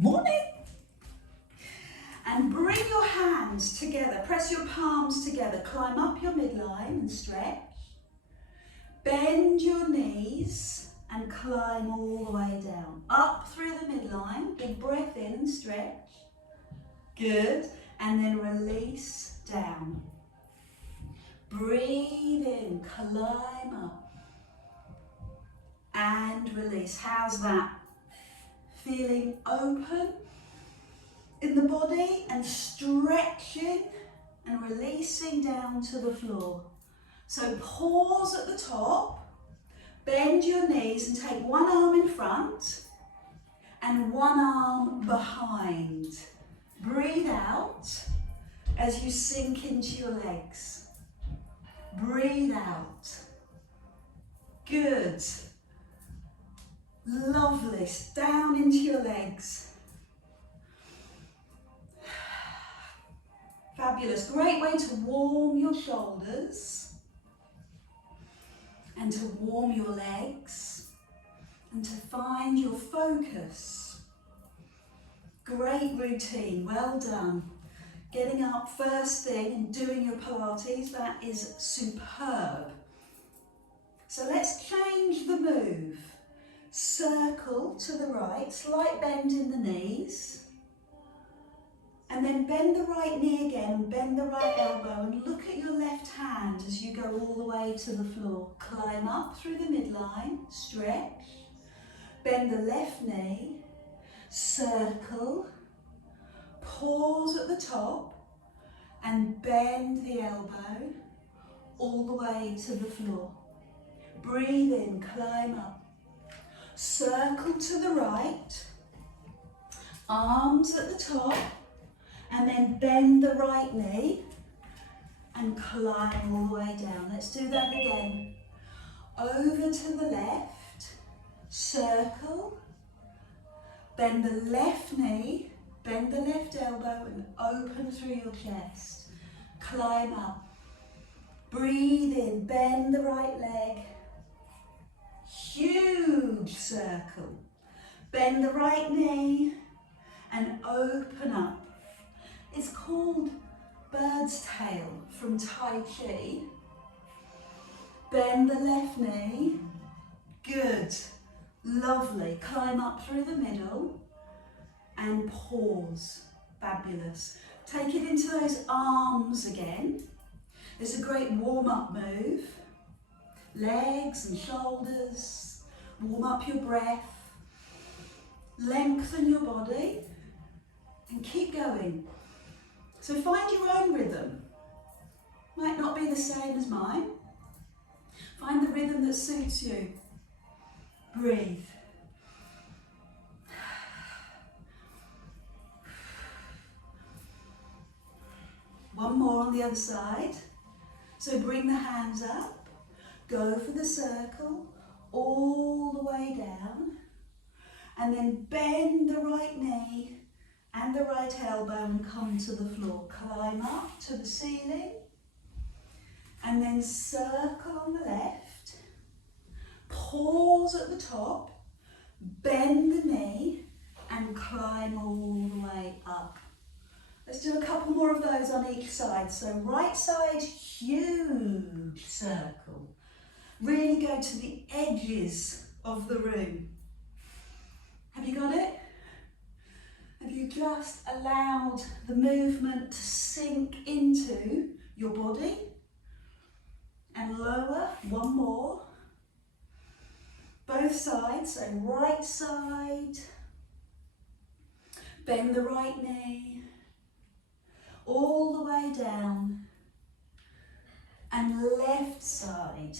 Morning. And bring your hands together, press your palms together, climb up your midline and stretch. Bend your knees and climb all the way down. Up through the midline, big breath in and stretch. Good. And then release down. Breathe in, climb up. And release. How's that? Feeling open in the body and stretching and releasing down to the floor. So pause at the top, bend your knees and take one arm in front and one arm behind. Breathe out as you sink into your legs. Breathe out. Good. Lovely. Down into your legs. Fabulous. Great way to warm your shoulders and to warm your legs and to find your focus. Great routine. Well done. Getting up first thing and doing your Pilates, that is superb. So let's change the move. Circle to the right, slight bend in the knees. And then bend the right knee again, bend the right elbow and look at your left hand as you go all the way to the floor. Climb up through the midline, stretch. Bend the left knee, circle. Pause at the top and bend the elbow all the way to the floor. Breathe in, climb up. Circle to the right, arms at the top, and then bend the right knee and climb all the way down. Let's do that again. Over to the left, circle, bend the left knee, bend the left elbow and open through your chest. Climb up. Breathe in, bend the right leg. Huge circle. Bend the right knee and open up. It's called bird's tail from Tai Chi. Bend the left knee. Good. Lovely. Climb up through the middle and pause. Fabulous. Take it into those arms again. It's a great warm-up move. Legs and shoulders. Warm up your breath. Lengthen your body and keep going. So find your own rhythm. Might not be the same as mine. Find the rhythm that suits you. Breathe. One more on the other side. So bring the hands up. Go for the circle all the way down. And then bend the right knee and the right elbow and come to the floor. Climb up to the ceiling and then circle on the left. Pause at the top, bend the knee and climb all the way up. Let's do a couple more of those on each side. So right side, huge circle. Really go to the edges of the room. Have you got it? Have you just allowed the movement to sink into your body? And lower, one more. Both sides, so right side. Bend the right knee. All the way down. And left side.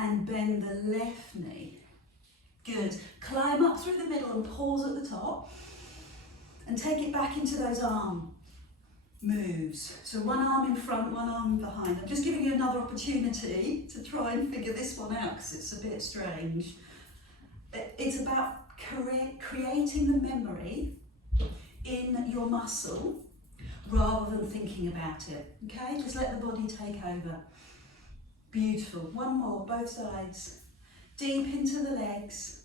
And bend the left knee. Good. Climb up through the middle and pause at the top. And take it back into those arm moves. So one arm in front, one arm behind. I'm just giving you another opportunity to try and figure this one out because it's a bit strange. It's about creating the memory in your muscle rather than thinking about it. Okay, just let the body take over. Beautiful. One more, both sides. Deep into the legs.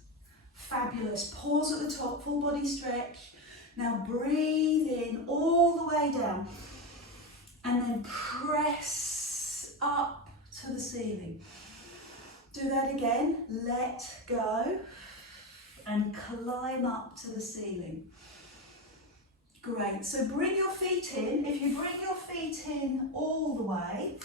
Fabulous. Pause at the top, full body stretch. Now breathe in all the way down and then press up to the ceiling. Do that again. Let go and climb up to the ceiling. Great. So bring your feet in. If you bring your feet in all the way,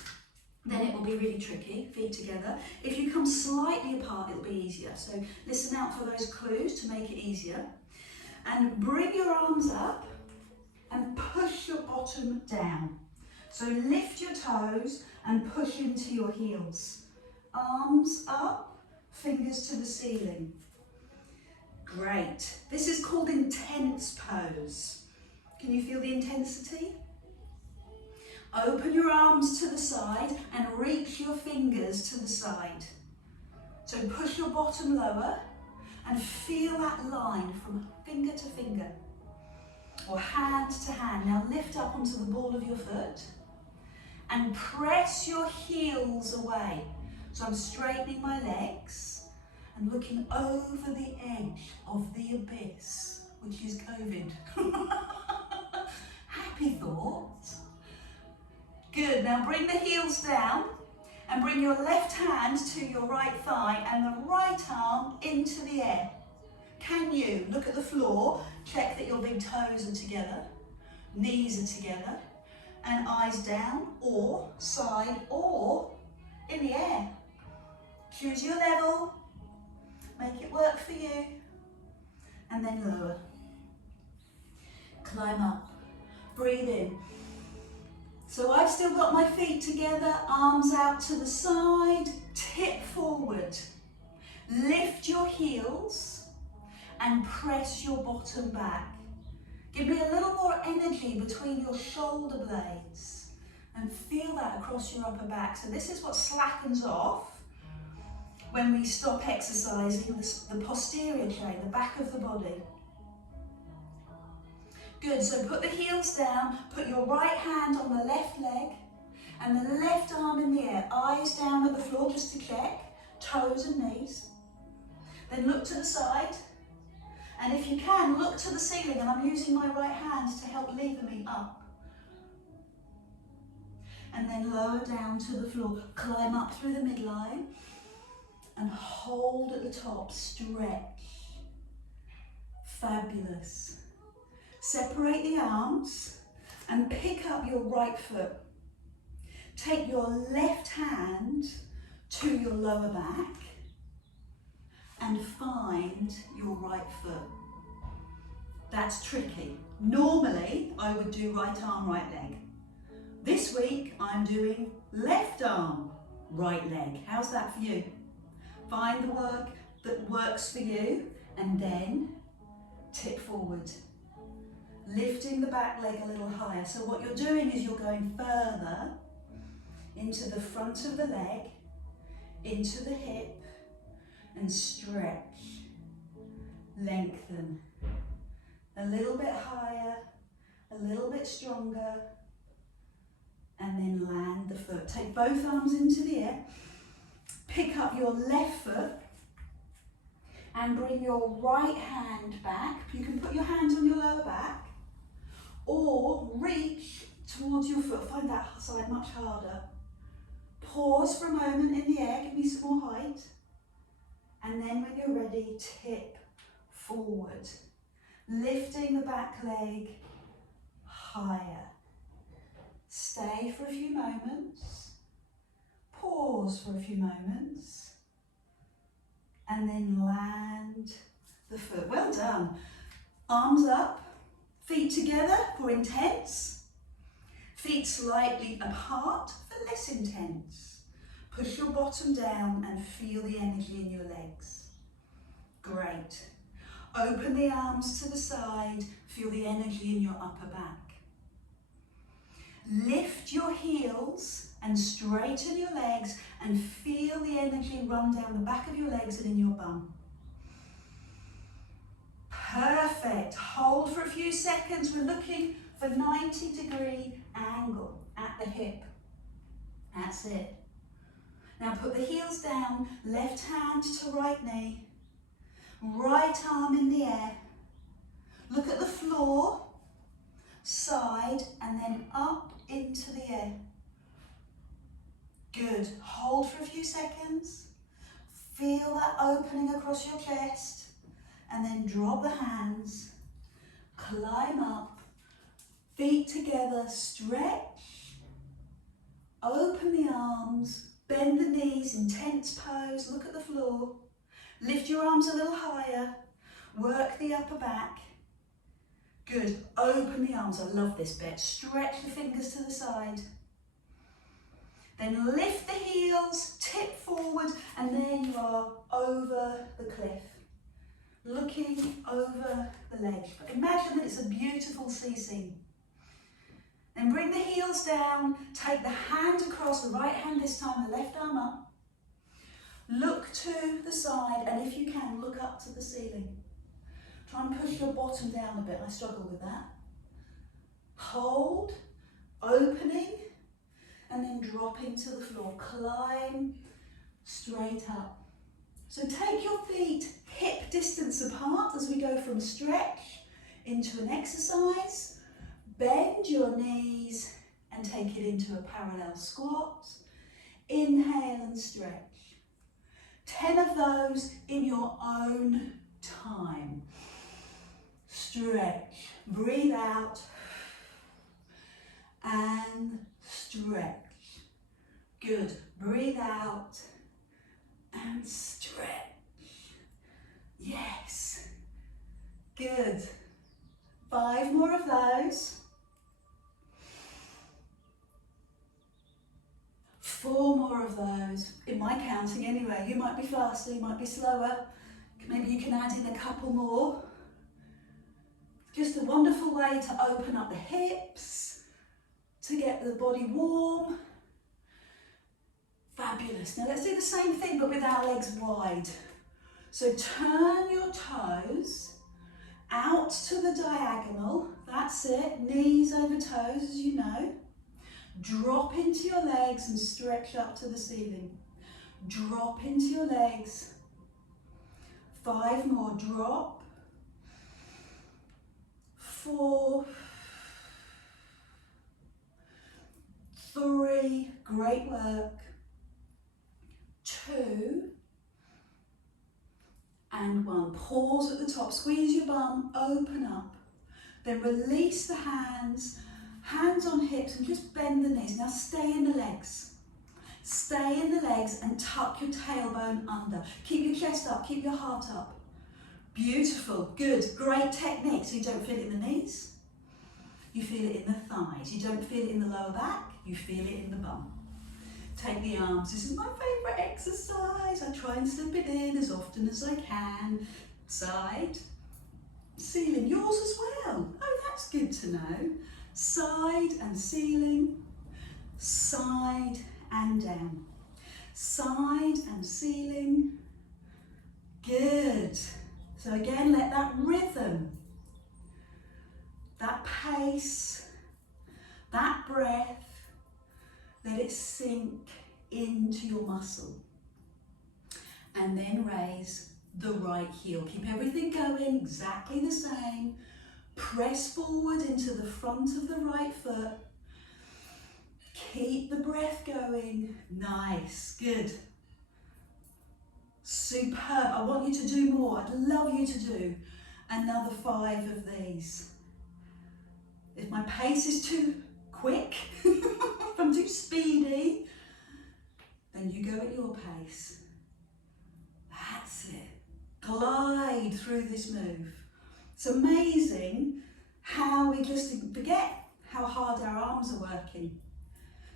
then it will be really tricky, feet together. If you come slightly apart, it'll be easier. So listen out for those clues to make it easier. And bring your arms up and push your bottom down. So lift your toes and push into your heels. Arms up, fingers to the ceiling. Great. This is called intense pose. Can you feel the intensity? Open your arms to the side and reach your fingers to the side. So push your bottom lower and feel that line from finger to finger or hand to hand. Now lift up onto the ball of your foot and press your heels away. So I'm straightening my legs and looking over the edge of the abyss, which is COVID. Happy thoughts. Good, now bring the heels down and bring your left hand to your right thigh and the right arm into the air. Can you look at the floor, check that your big toes are together, knees are together, and eyes down or side or in the air. Choose your level, make it work for you, and then lower. Climb up, breathe in. So I've still got my feet together, arms out to the side, tip forward. Lift your heels and press your bottom back. Give me a little more energy between your shoulder blades and feel that across your upper back. So this is what slackens off when we stop exercising the posterior chain, the back of the body. Good, so put the heels down, put your right hand on the left leg and the left arm in the air, eyes down at the floor just to check, toes and knees. Then look to the side, and if you can, look to the ceiling, and I'm using my right hand to help lever me up. And then lower down to the floor, climb up through the midline and hold at the top, stretch. Fabulous. Separate the arms and pick up your right foot. Take your left hand to your lower back and find your right foot. That's tricky. Normally, I would do right arm, right leg. This week, I'm doing left arm, right leg. How's that for you? Find the work that works for you and then tip forward. Lifting the back leg a little higher. So what you're doing is you're going further into the front of the leg, into the hip, and stretch, lengthen. A little bit higher, a little bit stronger, and then land the foot. Take both arms into the air, pick up your left foot, and bring your right hand back. You can put your hand on your lower back, or reach towards your foot. Find that side much harder. Pause for a moment in the air, give me some more height. And then when you're ready, tip forward. Lifting the back leg higher. Stay for a few moments. Pause for a few moments. And then land the foot. Well done. Arms up. Feet together for intense. Feet slightly apart for less intense. Push your bottom down and feel the energy in your legs. Great. Open the arms to the side. Feel the energy in your upper back. Lift your heels and straighten your legs and feel the energy run down the back of your legs and in your bum. Perfect. Hold for a few seconds. We're looking for 90-degree angle at the hip. That's it. Now put the heels down, left hand to right knee. Right arm in the air. Look at the floor, side, and then up into the air. Good. Hold for a few seconds. Feel that opening across your chest, and then drop the hands. Climb up, feet together, stretch. Open the arms, bend the knees, intense pose, look at the floor. Lift your arms a little higher, work the upper back. Good, open the arms, I love this bit. Stretch the fingers to the side. Then lift the heels, tip forward, and there you are, over the cliff. Looking over the ledge. But imagine that it's a beautiful sea scene. Then bring the heels down, take the hand across, the right hand this time, the left arm up. Look to the side, and if you can, look up to the ceiling. Try and push your bottom down a bit, I struggle with that. Hold, opening, and then dropping to the floor. Climb straight up. So take your feet hip distance apart as we go from stretch into an exercise. Bend your knees and take it into a parallel squat. Inhale and stretch. 10 of those in your own time. Stretch. Breathe out and stretch. Good. Breathe out and stretch. Yes. Good. 5 more of those. 4 more of those. In my counting anyway. You might be faster, you might be slower. Maybe you can add in a couple more. Just a wonderful way to open up the hips, to get the body warm. Fabulous. Now let's do the same thing but with our legs wide. So turn your toes out to the diagonal. That's it. Knees over toes, as you know. Drop into your legs and stretch up to the ceiling. Drop into your legs. 5 more. Drop. 4. 3. Great work. 2. And 1. Pause at the top. Squeeze your bum. Open up. Then release the hands. Hands on hips and just bend the knees. Now stay in the legs. Stay in the legs and tuck your tailbone under. Keep your chest up, keep your heart up. Beautiful, good, great technique. So you don't feel it in the knees, you feel it in the thighs. You don't feel it in the lower back, you feel it in the bum. Take the arms, this is my favourite exercise. I try and slip it in as often as I can. Side, ceiling, yours as well. Oh, that's good to know. Side and ceiling, side and down. Side and ceiling, good. So again, let that rhythm, that pace, that breath, let it sink into your muscle. And then raise the right heel. Keep everything going exactly the same. Press forward into the front of the right foot. Keep the breath going. Nice, good. Superb. I want you to do more. I'd love you to do another 5 of these. If my pace is too quick, if I'm too speedy, then you go at your pace. That's it. Glide through this move. It's amazing how we just forget how hard our arms are working.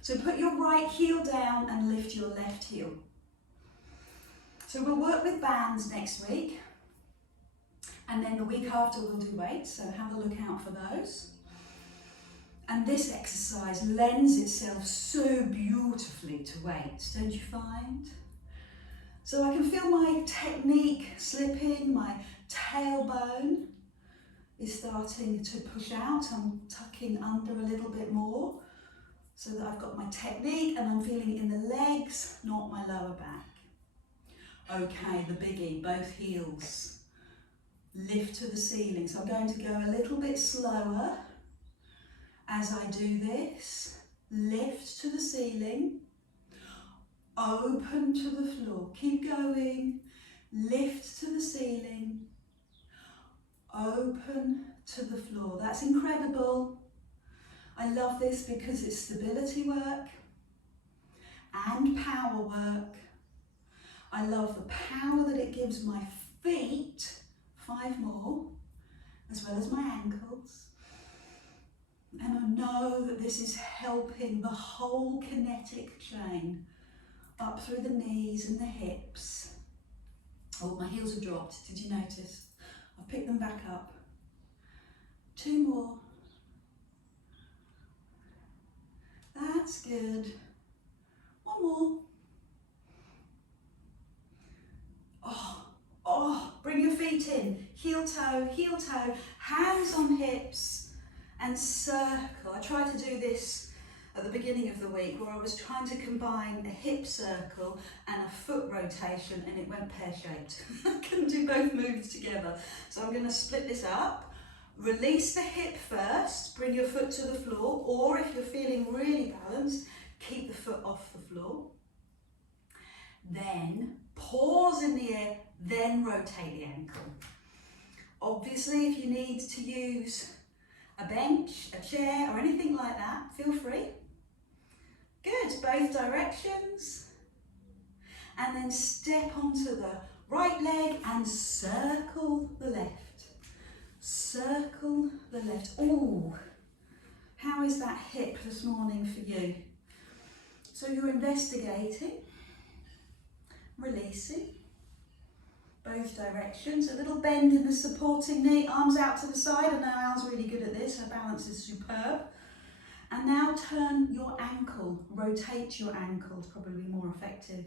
So put your right heel down and lift your left heel. So we'll work with bands next week. And then the week after we'll do weights, so have a look out for those. And this exercise lends itself so beautifully to weights, don't you find? So I can feel my technique slipping, my tailbone is starting to push out. I'm tucking under a little bit more so that I've got my technique and I'm feeling it in the legs, not my lower back. Okay, the biggie, both heels. lift to the ceiling. So I'm going to go a little bit slower as I do this. Lift to the ceiling, open to the floor. Keep going. Lift to the ceiling, open to the floor. That's incredible. I love this because it's stability work and power work. I love the power that it gives my feet, 5 more, as well as my ankles. And I know that this is helping the whole kinetic chain up through the knees and the hips. Oh, my heels have dropped. Did you notice? I've picked them back up. 2 more. That's good. 1 more. Oh, bring your feet in. Heel toe, hands on hips and circle. I tried to do this at the beginning of the week where I was trying to combine a hip circle and a foot rotation and it went pear-shaped. I couldn't do both moves together. So I'm going to split this up. Release the hip first, bring your foot to the floor, or if you're feeling really balanced, keep the foot off the floor. Then pause in the air, then rotate the ankle. Obviously, if you need to use a bench, a chair, or anything like that, feel free. Good, both directions. And then step onto the right leg and circle the left. Circle the left. Ooh, how is that hip this morning for you? So you're investigating, releasing, both directions. A little bend in the supporting knee, arms out to the side. And now Al's really good at this, her balance is superb. And now turn your ankle, rotate your ankle, it's probably more effective.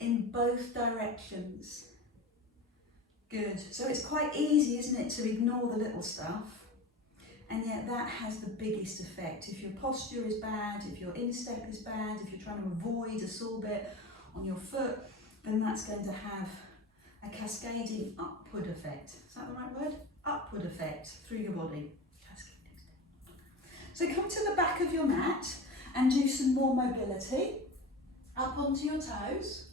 In both directions. Good. So it's quite easy, isn't it, to ignore the little stuff, and yet that has the biggest effect. If your posture is bad, if your instep is bad, if you're trying to avoid a sore bit on your foot, then that's going to have a cascading upward effect. Is that the right word? Upward effect through your body. So come to the back of your mat and do some more mobility. Up onto your toes.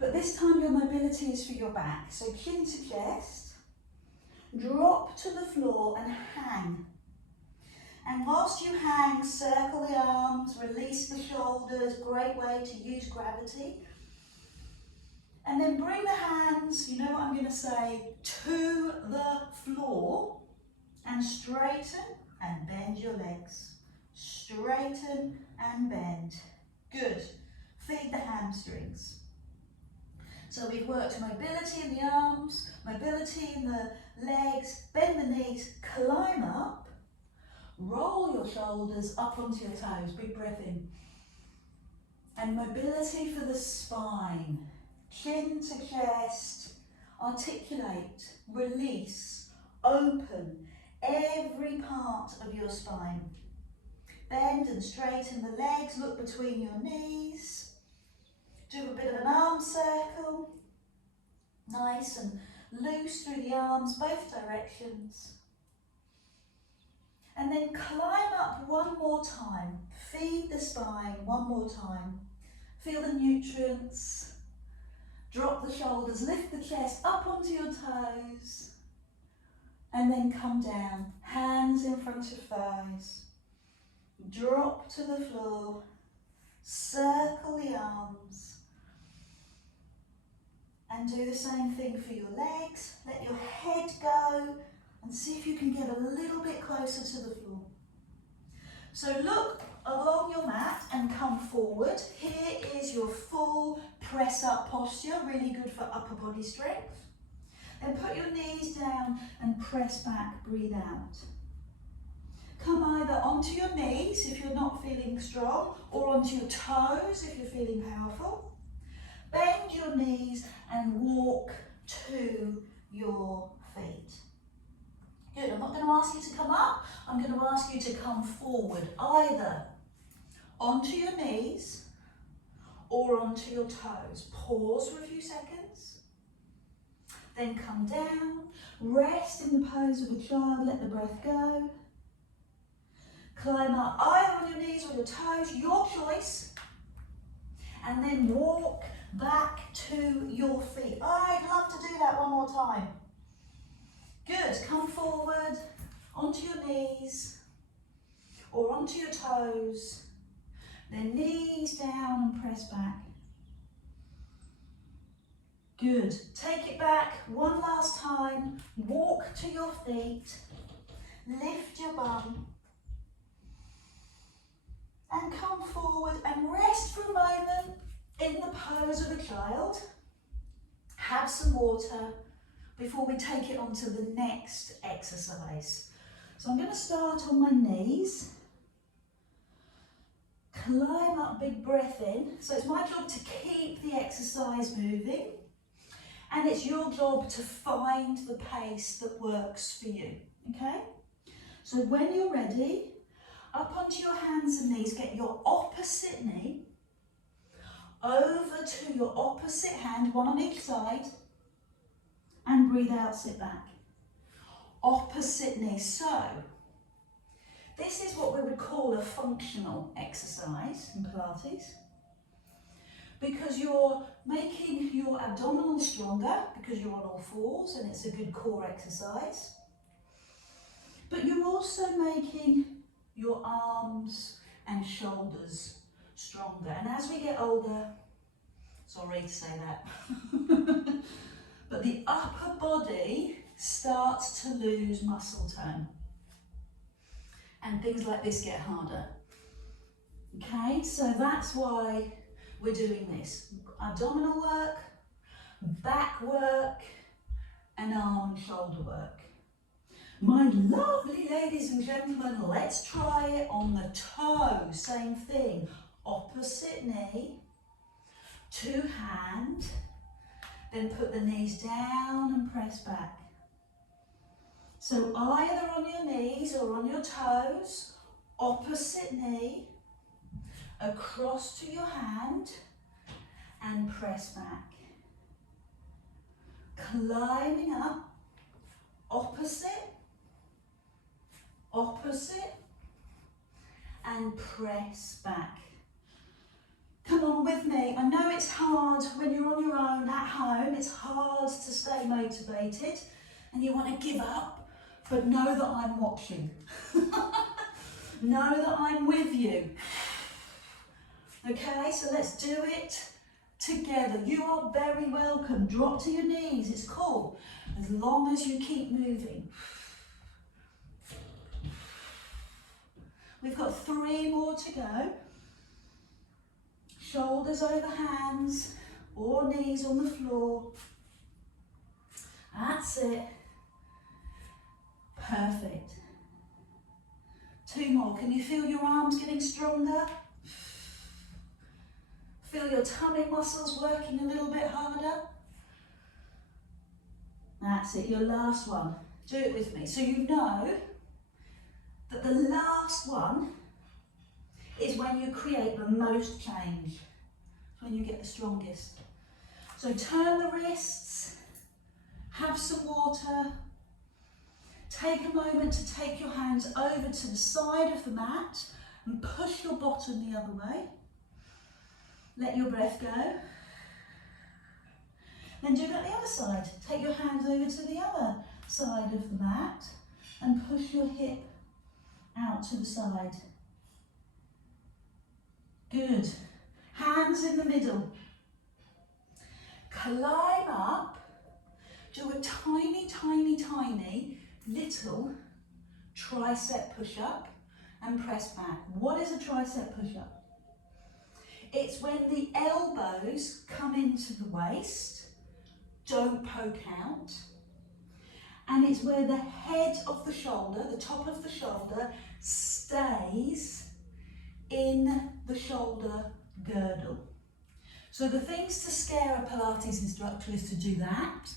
But this time your mobility is for your back. So chin to chest, drop to the floor and hang. And whilst you hang, circle the arms, release the shoulders, great way to use gravity. And then bring the hands, you know what I'm going to say, to the floor and straighten and bend your legs. Straighten and bend. Good. Feed the hamstrings. So we've worked mobility in the arms, mobility in the legs, bend the knees, climb up, roll your shoulders up onto your toes, big breath in. And mobility for the spine, chin to chest, articulate, release, open every part of your spine. Bend and straighten the legs, look between your knees. Do a bit of an arm circle, nice and loose through the arms, both directions. And then climb up one more time, feed the spine one more time. Feel the nutrients, drop the shoulders, lift the chest up onto your toes, and then come down, hands in front of thighs. Drop to the floor, circle the arms. And do the same thing for your legs. Let your head go and see if you can get a little bit closer to the floor. So look along your mat and come forward. Here is your full press up posture, really good for upper body strength. Then put your knees down and press back, breathe out. Come either onto your knees if you're not feeling strong, or onto your toes if you're feeling powerful. Bend your knees and walk to your feet. Good, I'm not going to ask you to come up, I'm going to ask you to come forward, either onto your knees or onto your toes. Pause for a few seconds. Then come down, rest in the pose of a child, let the breath go. Climb up, either on your knees or your toes, your choice. And then walk back to your feet. I'd love to do that one more time. Good, come forward, onto your knees or onto your toes. Then knees down and press back. Good, take it back one last time. Walk to your feet, lift your bum. And come forward and rest for a moment in the pose of a child. Have some water before we take it on to the next exercise. So I'm going to start on my knees. Climb up, big breath in. So it's my job to keep the exercise moving. And it's your job to find the pace that works for you. Okay? So when you're ready, up onto your hands and knees, get your opposite knee over to your opposite hand, one on each side, and breathe out, sit back. Opposite knee. So, this is what we would call a functional exercise in Pilates, because you're making your abdominals stronger because you're on all fours and it's a good core exercise, but you're also making your arms and shoulders stronger. And as we get older, sorry to say that, but the upper body starts to lose muscle tone. And things like this get harder. Okay, so that's why we're doing this. Abdominal work, back work, and arm and shoulder work. My lovely ladies and gentlemen, let's try it on the toe. Same thing. Opposite knee to hand. Then put the knees down and press back. So either on your knees or on your toes, opposite knee, across to your hand and press back. Climbing up, opposite, opposite, and press back. Come on with me. I know it's hard when you're on your own at home. It's hard to stay motivated and you want to give up, but know that I'm watching. Know that I'm with you. Okay, so let's do it together. You are very welcome. Drop to your knees. It's cool, as long as you keep moving. We've got 3 more to go. Shoulders over hands or knees on the floor. That's it. Perfect. 2 more. Can you feel your arms getting stronger? Feel your tummy muscles working a little bit harder? That's it, your last one. Do it with me. So you know that the last one is when you create the most change. It's when you get the strongest. So turn the wrists, have some water, take a moment to take your hands over to the side of the mat and push your bottom the other way. Let your breath go. Then do that the other side. Take your hands over to the other side of the mat and push your hip out to the side. Good. Hands in the middle. Climb up. Do a tiny, tiny, tiny little tricep push-up and press back. What is a tricep push-up? It's when the elbows come into the waist, don't poke out, and it's where the head of the shoulder, the top of the shoulder, stays in the shoulder girdle. So the things to scare a Pilates instructor is to do that.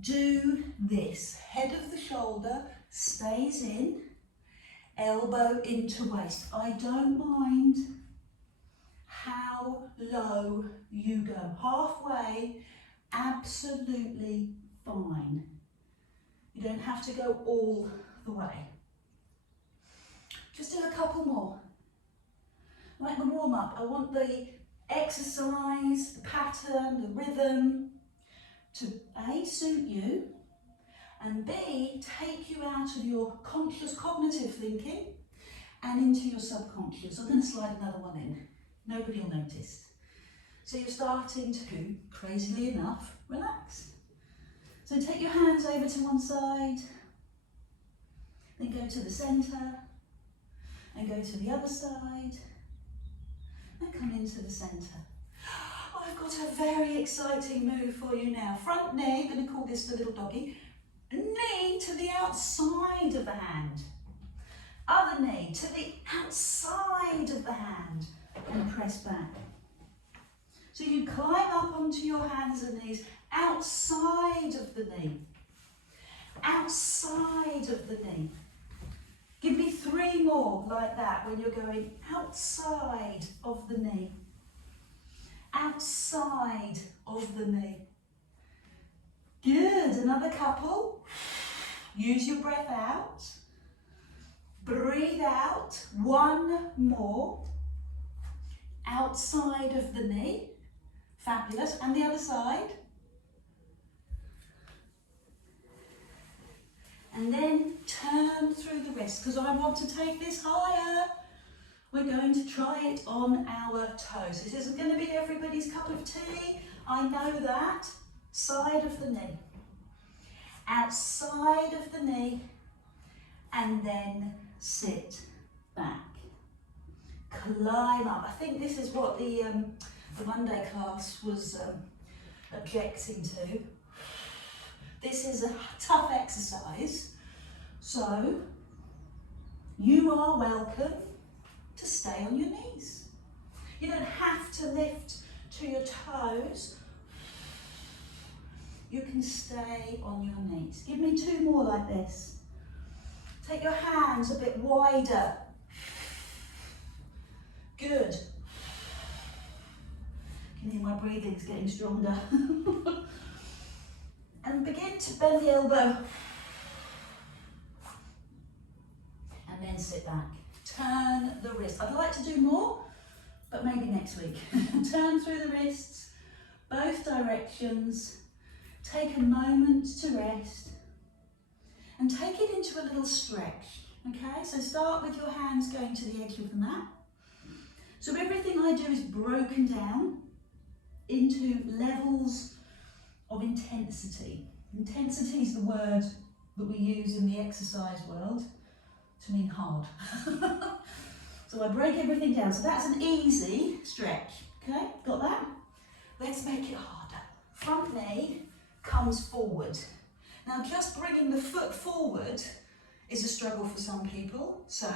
Do this. Head of the shoulder stays in, elbow into waist. I don't mind how low you go. Halfway absolutely fine. You don't have to go all the way. Just do a couple more. Like the warm-up, I want the exercise, the pattern, the rhythm to A, suit you, and B, take you out of your conscious cognitive thinking and into your subconscious. I'm going to slide another one in. Nobody will notice. So you're starting to, crazily enough, relax. So take your hands over to one side, then go to the centre, and go to the other side, and come into the centre. I've got a very exciting move for you now. Front knee, I'm going to call this the little doggy. Knee to the outside of the hand. Other knee to the outside of the hand, and press back. So you climb up onto your hands and knees outside of the knee. Outside of the knee. Give me 3 more like that when you're going outside of the knee. Outside of the knee. Good, another couple. Use your breath out. Breathe out. 1 more. Outside of the knee. Fabulous. And the other side. And then turn through the wrist, because I want to take this higher. We're going to try it on our toes. This isn't going to be everybody's cup of tea. I know that. Side of the knee. Outside of the knee. And then sit back. Climb up. I think this is what the Monday class was objecting to. This is a tough exercise, so you are welcome to stay on your knees. You don't have to lift to your toes. You can stay on your knees. Give me 2 more like this. Take your hands a bit wider. Good. Can hear my breathing's getting stronger. And begin to bend the elbow. And then sit back. Turn the wrist. I'd like to do more, but maybe next week. Turn through the wrists, both directions. Take a moment to rest. And take it into a little stretch. Okay, so start with your hands going to the edge of the mat. So everything I do is broken down into levels of intensity. Intensity is the word that we use in the exercise world to mean hard. So I break everything down. So that's an easy stretch. Okay, got that? Let's make it harder. Front knee comes forward. Now just bringing the foot forward is a struggle for some people. So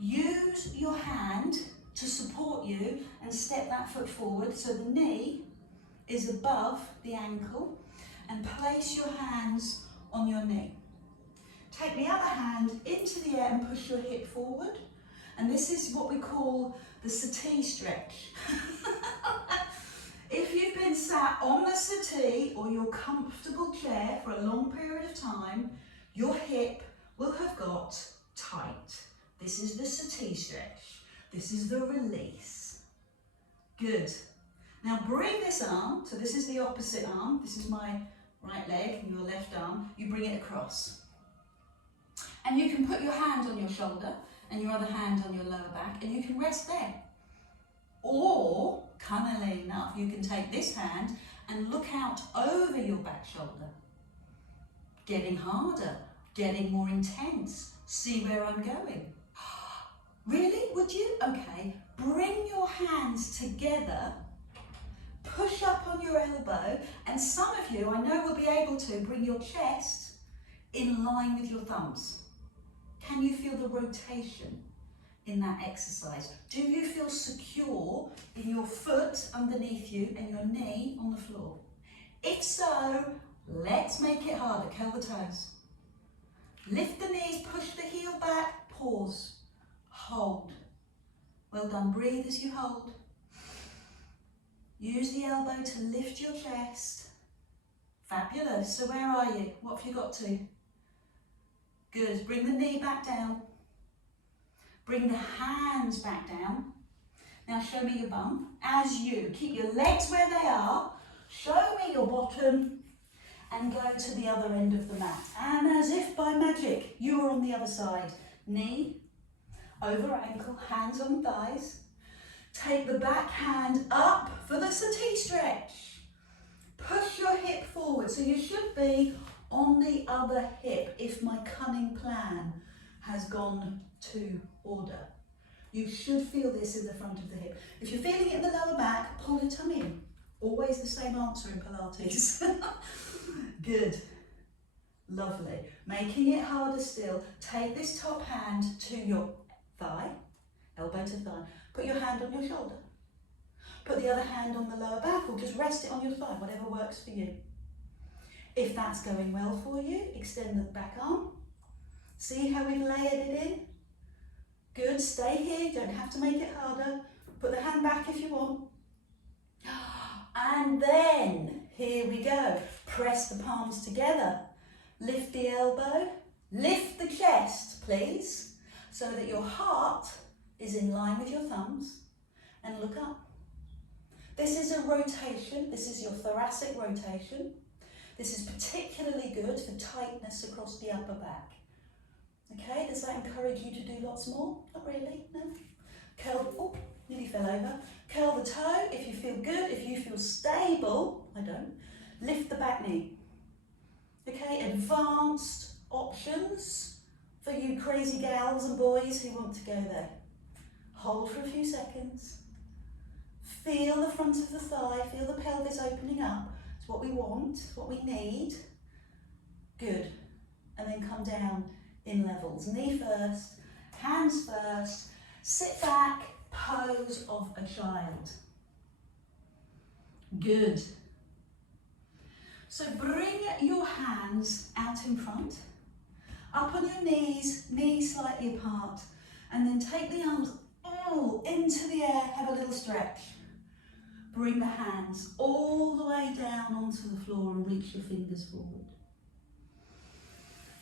use your hand to support you and step that foot forward so the knee is above the ankle, and place your hands on your knee. Take the other hand into the air and push your hip forward, and this is what we call the settee stretch. If you've been sat on the settee or your comfortable chair for a long period of time, your hip will have got tight. This is the settee stretch. This is the release. Good. Now bring this arm, so this is the opposite arm, this is my right leg and your left arm, you bring it across. And you can put your hand on your shoulder and your other hand on your lower back, and you can rest there. Or, cunningly enough, you can take this hand and look out over your back shoulder. Getting harder, getting more intense. See where I'm going. Really? Would you? Okay. Bring your hands together. Push up on your elbow, and some of you, I know, will be able to bring your chest in line with your thumbs. Can you feel the rotation in that exercise? Do you feel secure in your foot underneath you and your knee on the floor? If so, let's make it harder. Curl the toes. Lift the knees, push the heel back, pause, hold. Well done, breathe as you hold. Use the elbow to lift your chest Fabulous. So where are you? What have you got to? Good. Bring the knee back down. Bring the hands back down. Now show me your bum. As you keep your legs where they are, show me your bottom and go to the other end of the mat. And as if by magic, you are on the other side. Knee over ankle, hands on thighs. Take the back hand up for the settee stretch. Push your hip forward. So you should be on the other hip if my cunning plan has gone to order. You should feel this in the front of the hip. If you're feeling it in the lower back, pull your tummy in. Always the same answer in Pilates. Good. Lovely. Making it harder still. Take this top hand to your thigh, elbow to thigh. Put your hand on your shoulder. Put the other hand on the lower back or just rest it on your thigh, whatever works for you. If that's going well for you, extend the back arm. See how we've layered it in? Good, stay here, don't have to make it harder. Put the hand back if you want. And then, here we go. Press the palms together. Lift the elbow, lift the chest, please, so that your heart is in line with your thumbs, and look up. This is a rotation, this is your thoracic rotation. This is particularly good for tightness across the upper back. Okay, does that encourage you to do lots more? Not really, no? Curl, oh, nearly fell over. Curl the toe if you feel good, if you feel stable, I don't. Lift the back knee. Okay, advanced options for you crazy gals and boys who want to go there. Hold for a few seconds. Feel the front of the thigh, feel the pelvis opening up. It's what we want, it's what we need. Good. And then come down in levels. Knee first, hands first. Sit back, pose of a child. Good. So bring your hands out in front, up on your knees, knees slightly apart, and then take the arms all into the air, have a little stretch. Bring the hands all the way down onto the floor and reach your fingers forward.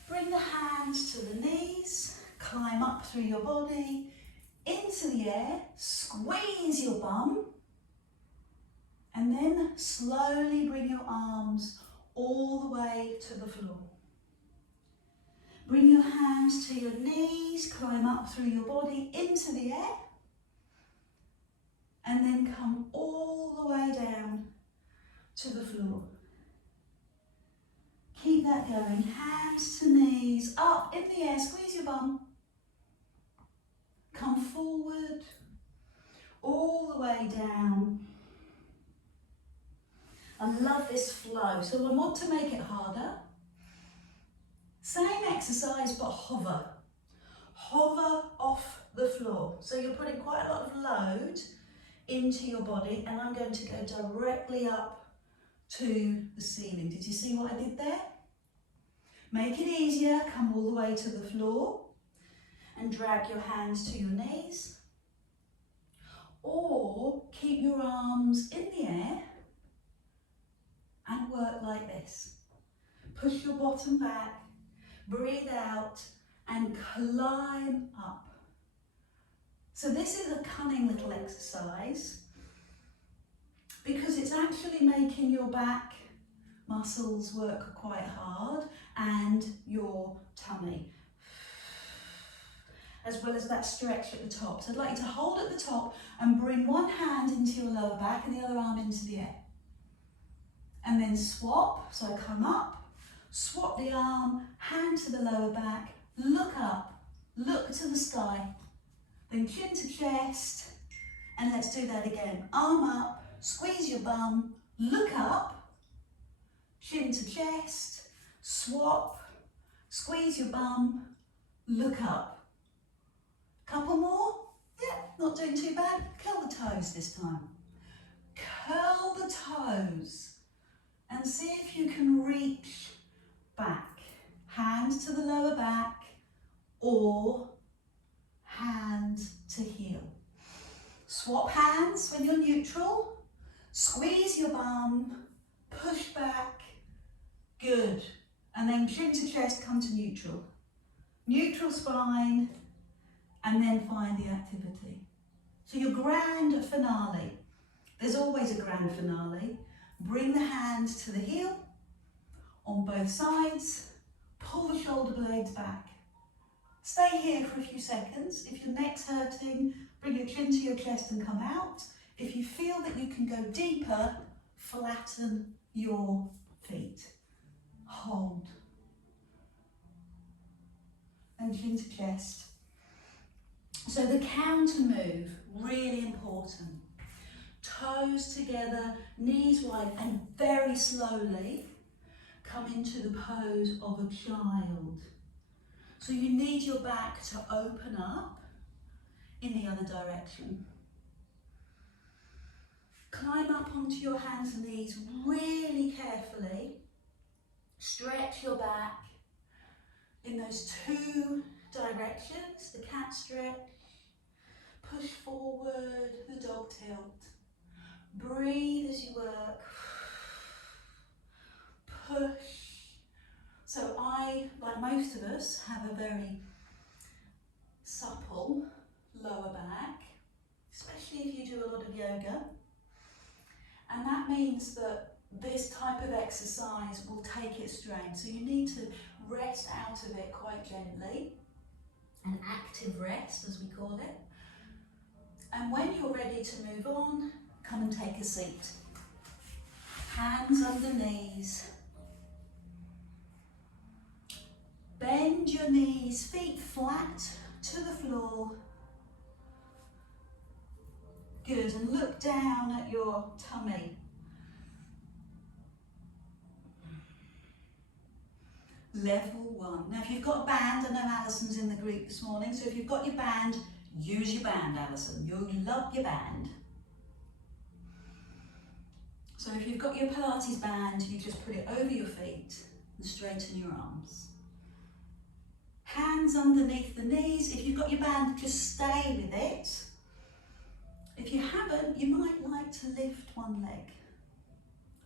Bring the hands to the knees, climb up through your body, into the air, squeeze your bum, and then slowly bring your arms all the way to the floor. Bring your hands to your knees, climb up through your body into the air, and then come all the way down to the floor. Keep that going, hands to knees, up in the air, squeeze your bum. Come forward, all the way down. I love this flow, so I want to make it harder. Same exercise, but hover. Hover off the floor. So you're putting quite a lot of load into your body, and I'm going to go directly up to the ceiling. Did you see what I did there? Make it easier, come all the way to the floor and drag your hands to your knees. Or keep your arms in the air and work like this. Push your bottom back, breathe out and climb up. So this is a cunning little exercise because it's actually making your back muscles work quite hard and your tummy, as well as that stretch at the top. So I'd like you to hold at the top and bring one hand into your lower back and the other arm into the air. And then swap, so I come up, swap the arm, hand to the lower back, look up, look to the sky, then chin to chest, and let's do that again. Arm up, squeeze your bum, look up, chin to chest, swap, squeeze your bum, look up. Couple more? Yeah, not doing too bad. Curl the toes this time. Curl the toes. And see if you can reach back. Hand to the lower back or hand to heel. Swap hands when you're neutral. Squeeze your bum, push back Good. And then chin to chest, come to neutral. Neutral spine, and then find the activity. So your grand finale. There's always a grand finale. Bring the hands to the heel on both sides. Pull the shoulder blades back. Stay here for a few seconds. If your neck's hurting, bring your chin to your chest and come out. If you feel that you can go deeper, flatten your feet. Hold. And chin to chest. So the counter move, really important. Toes together, knees wide, and very slowly come into the pose of a child. So you need your back to open up in the other direction. Climb up onto your hands and knees really carefully. Stretch your back in those two directions, the cat stretch. Push forward, the dog tilt. Breathe as you work. Push. So I, like most of us, have a very supple lower back, especially if you do a lot of yoga. And that means that this type of exercise will take its strain. So you need to rest out of it quite gently. An active rest, as we call it. And when you're ready to move on, come and take a seat. Hands under knees. Bend your knees, feet flat to the floor. Good, and look down at your tummy. Level one. Now if you've got a band, I know Alison's in the group this morning, so if you've got your band, use your band, Alison. You'll love your band. So if you've got your Pilates band, you just put it over your feet and straighten your arms. Hands underneath the knees. If you've got your band, just stay with it. If you haven't, you might like to lift one leg.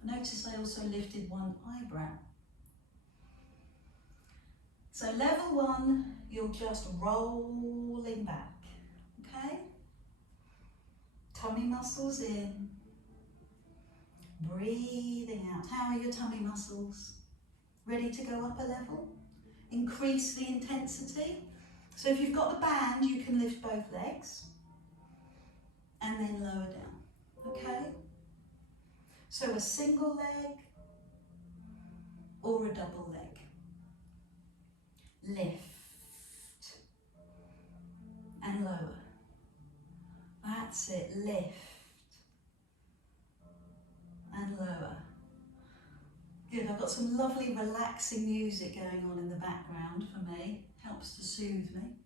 Notice I also lifted one eyebrow. So level one, you're just rolling back, okay? Tummy muscles in, breathing out. How are your tummy muscles? Ready to go up a level? Increase the intensity. So if you've got the band, you can lift both legs and then lower down, okay? So a single leg or a double leg. Lift and lower. That's it, lift and lower. Good, I've got some lovely relaxing music going on in the background for me, helps to soothe me.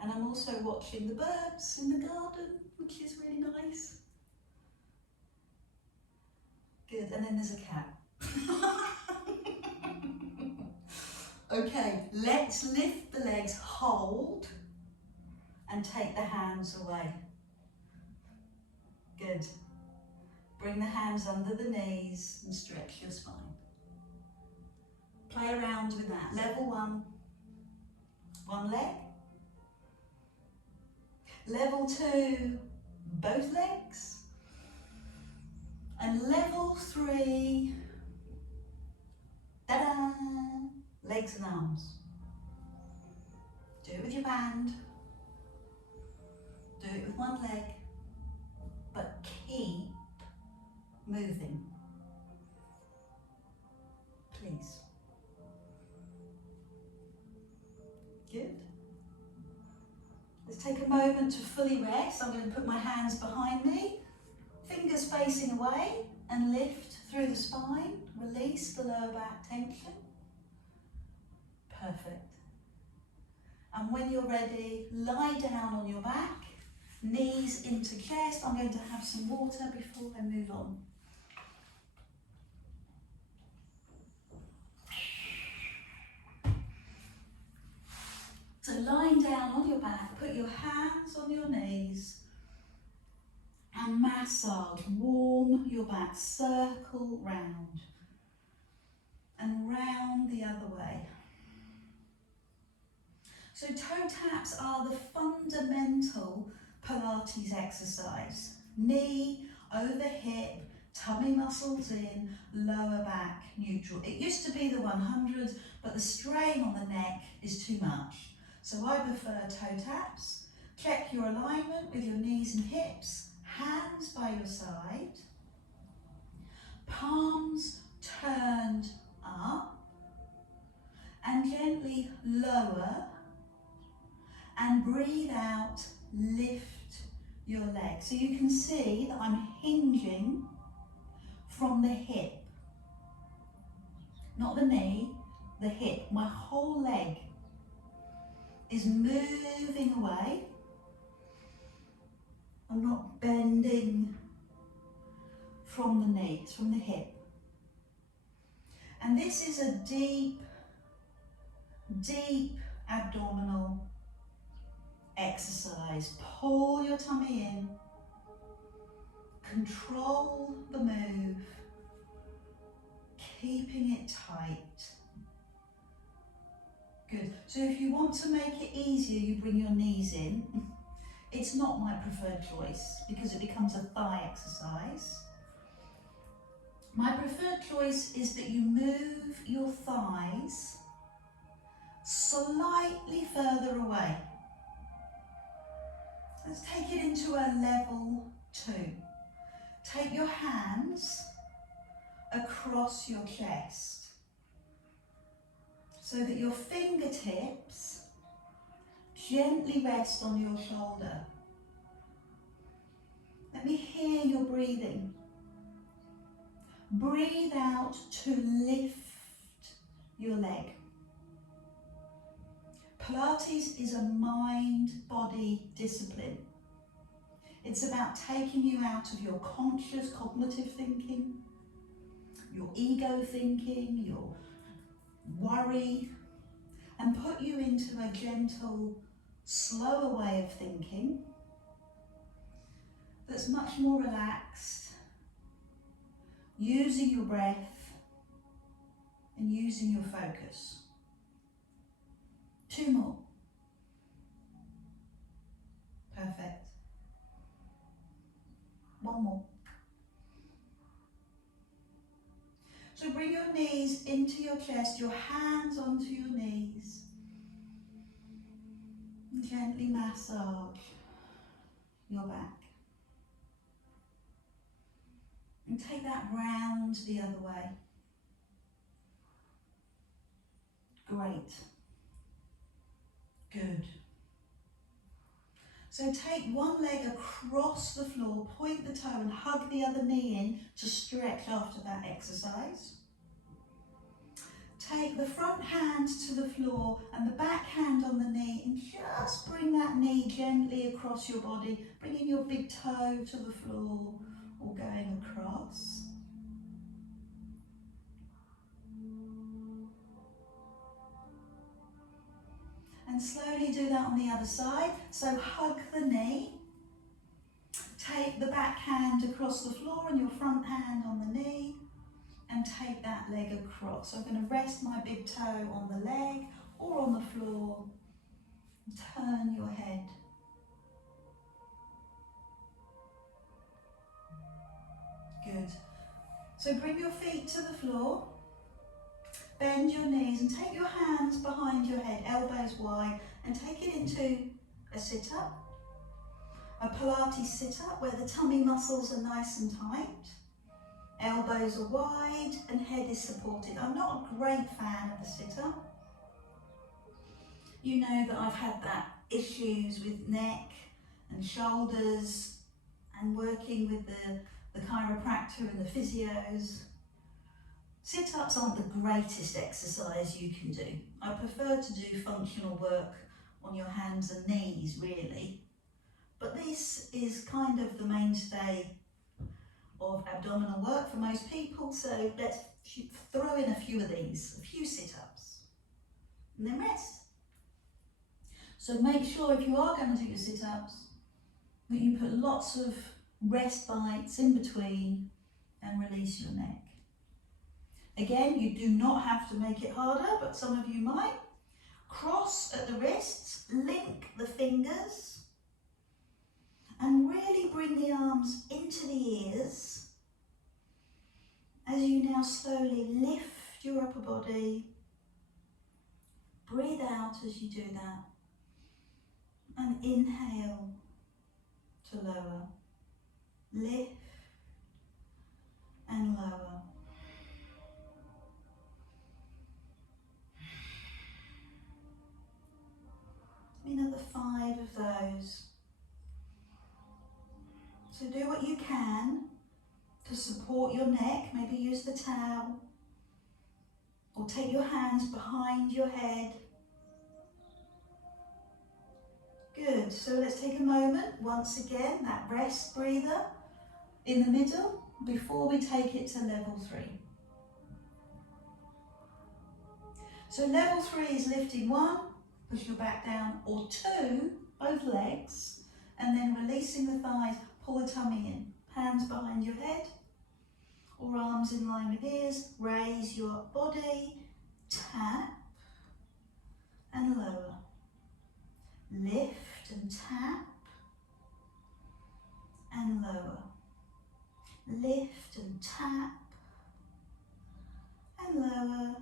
And I'm also watching the birds in the garden, which is really nice. Good, and then there's a cat. Okay, let's lift the legs, hold, and take the hands away. Good. Bring the hands under the knees and stretch your spine. Play around with that. Level one, one leg. Level two, both legs. And level three, ta-da, legs and arms. Do it with your band. Do it with one leg, but keep moving, please. Good. Let's take a moment to fully rest. I'm going to put my hands behind me, fingers facing away, and lift through the spine. Release the lower back tension. Perfect. And when you're ready, lie down on your back, knees into chest. I'm going to have some water before I move on. So lying down on your back, put your hands on your knees and massage, warm your back, circle round. and round the other way. So toe taps are the fundamental Pilates exercise. Knee over hip, tummy muscles in, lower back neutral. It used to be the 100, but the strain on the neck is too much. So I prefer toe taps. Check your alignment with your knees and hips, hands by your side, palms turned up, and gently lower, and breathe out, lift your leg. So you can see that I'm hinging from the hip, not the knee, the hip. My whole leg is moving away. I'm not bending from the knee, it's from the hip. And this is a deep, deep abdominal exercise. Pull your tummy in, control the move, keeping it tight. Good. So if you want to make it easier, you bring your knees in. It's not my preferred choice because it becomes a thigh exercise. My preferred choice is that you move your thighs slightly further away. Let's take it into a level 2. Take your hands across your chest so that your fingertips gently rest on your shoulder. Let me hear your breathing. Breathe out to lift your leg. Pilates is a mind-body discipline. It's about taking you out of your conscious cognitive thinking, your ego thinking, your worry, and put you into a gentle, slower way of thinking that's much more relaxed, using your breath and using your focus. 2 more. Perfect. 1 more. So bring your knees into your chest, your hands onto your knees. And gently massage your back. And take that round the other way. Great. Good. So take one leg across the floor, point the toe and hug the other knee in to stretch after that exercise. Take the front hand to the floor and the back hand on the knee and just bring that knee gently across your body, bringing your big toe to the floor or going across. And slowly do that on the other side. So hug the knee. Take the back hand across the floor and your front hand on the knee. And take that leg across. So I'm going to rest my big toe on the leg or on the floor. Turn your head. Good. So bring your feet to the floor. Bend your knees and take your hands behind your head, elbows wide, and take it into a sit-up, a Pilates sit-up where the tummy muscles are nice and tight, elbows are wide and head is supported. I'm not a great fan of the sit-up. You know that I've had that issues with neck and shoulders and working with the chiropractor and the physios. Sit-ups aren't the greatest exercise you can do. I prefer to do functional work on your hands and knees, really. But this is kind of the mainstay of abdominal work for most people, so let's throw in a few of these, a few sit-ups, and then rest. So make sure if you are going to do your sit-ups that you put lots of rest bites in between and release your neck. Again, you do not have to make it harder, but some of you might. Cross at the wrists, link the fingers, and really bring the arms into the ears as you now slowly lift your upper body. Breathe out as you do that, and inhale to lower. Lift and lower. Another 5 of those. So do what you can to support your neck. Maybe use the towel or take your hands behind your head. Good. So let's take a moment, once again, that rest breather in the middle before we take it to level 3. So level 3 is lifting 1, push your back down, or 2, both legs, and then releasing the thighs, pull the tummy in. Hands behind your head, or arms in line with ears. Raise your body, tap, and lower. Lift and tap, and lower. Lift and tap, and lower.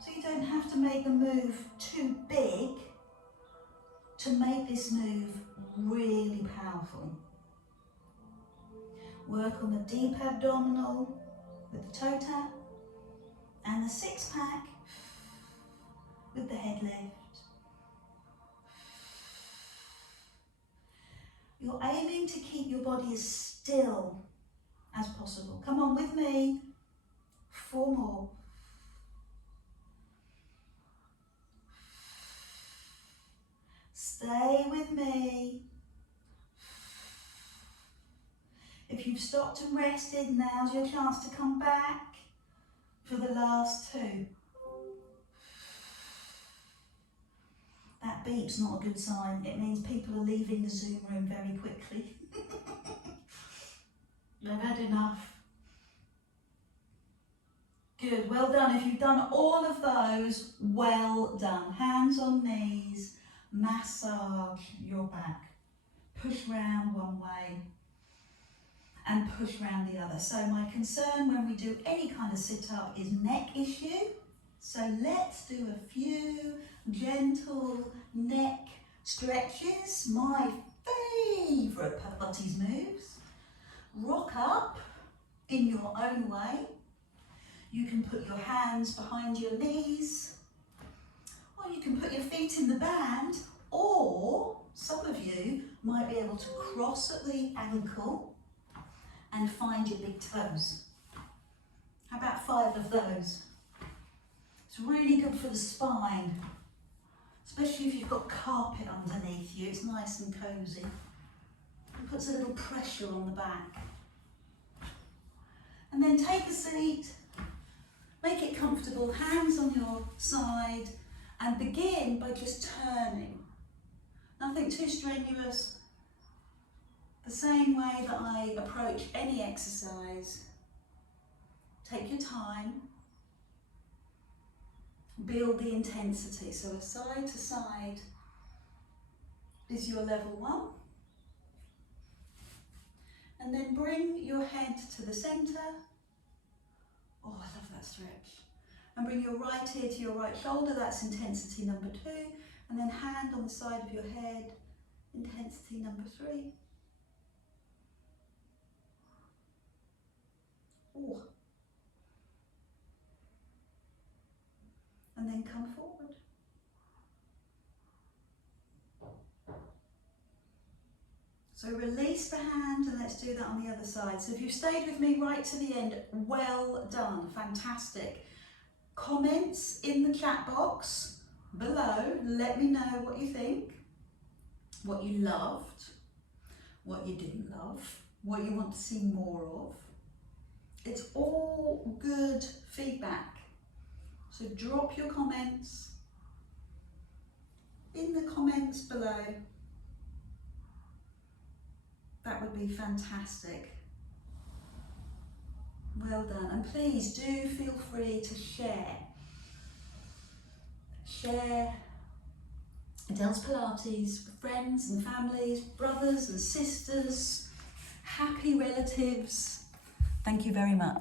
So you don't have to make the move too big to make this move really powerful. Work on the deep abdominal with the toe tap and the 6-pack with the head lift. You're aiming to keep your body as still as possible. Come on with me. 4 more. Stay with me. If you've stopped and rested, now's your chance to come back for the last 2. That beep's not a good sign. It means people are leaving the Zoom room very quickly. They've had enough. Good, well done. If you've done all of those, well done. Hands on knees, massage your back. Push round one way and push round the other. So my concern when we do any kind of sit-up is neck issue. So let's do a few gentle neck stretches. My favourite Pilates moves. Rock up in your own way. You can put your hands behind your knees, or you can put your feet in the band, or some of you might be able to cross at the ankle and find your big toes. How about 5 of those? It's really good for the spine, especially if you've got carpet underneath you. It's nice and cosy. It puts a little pressure on the back. And then take a seat, make it comfortable, hands on your side, and begin by just turning. Nothing too strenuous. The same way that I approach any exercise. Take your time. Build the intensity. So a side to side is your level 1. And then bring your head to the centre. Oh, I love that stretch. And bring your right ear to your right shoulder. That's intensity number 2. And then hand on the side of your head. Intensity number 3. Oh. And then come forward. So release the hand and let's do that on the other side. So if you've stayed with me right to the end, well done, fantastic. Comments in the chat box below, let me know what you think, what you loved, what you didn't love, what you want to see more of. It's all good feedback. So drop your comments in the comments below. That would be fantastic. Well done. And please do feel free to share. Share Adele's Pilates with friends and families, brothers and sisters, happy relatives. Thank you very much.